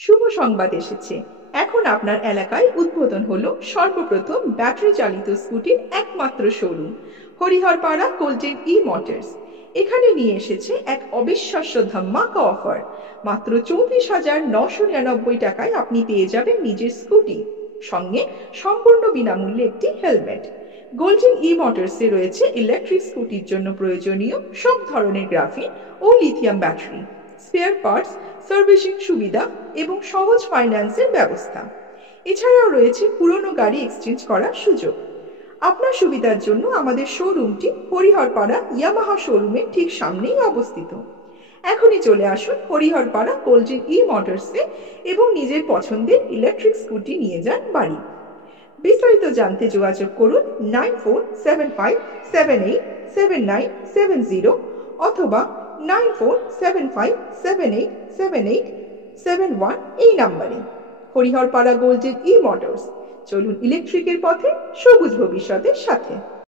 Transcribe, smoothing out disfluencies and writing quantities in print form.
শুভ সংবাদ এসেছে। এখন আপনার এলাকায় উদ্বোধন হলো সর্বপ্রথম ব্যাটারি চালিত স্কুটির একমাত্র শোরুম, হরিহরপাড়া গোল্ডেন ই মোটরস। এখানে নিয়ে এসেছে এক অবিশ্বাস্য ধামাকা অফার। মাত্র 34,999 টাকায় আপনি পেয়ে যাবেন নিজের স্কুটি, সঙ্গে সম্পূর্ণ বিনামূল্যে একটি হেলমেট। গোল্ডেন ই মোটরসে রয়েছে ইলেকট্রিক স্কুটির জন্য প্রয়োজনীয় সব ধরনের গ্রাফিন ও lithium battery, spare parts, servicing সুবিধা এবং সহজ ফাইন্যান্সের ব্যবস্থা। এছাড়াও রয়েছে পুরনো গাড়ি এক্সচেঞ্জ করার সুযোগ। আপনার সুবিধার জন্য আমাদের শোরুমটি হরিহরপাড়া ইয়ামাহা শোরুমের ঠিক সামনেই অবস্থিত। এখনই চলে আসুন হরিহরপাড়া গোল্ডেন ই মোটরসে এবং নিজের পছন্দের ইলেকট্রিক স্কুটি নিয়ে যান বাড়ি। বিস্তারিত জানতে যোগাযোগ করুন 9475787970 অথবা 9475787871 এই নাম্বারে। হরিহরপাড়া গোল্ডেন ই মোটরস, চলুন ইলেকট্রিকের পথে, সবুজ ভবিষ্যতের সাথে।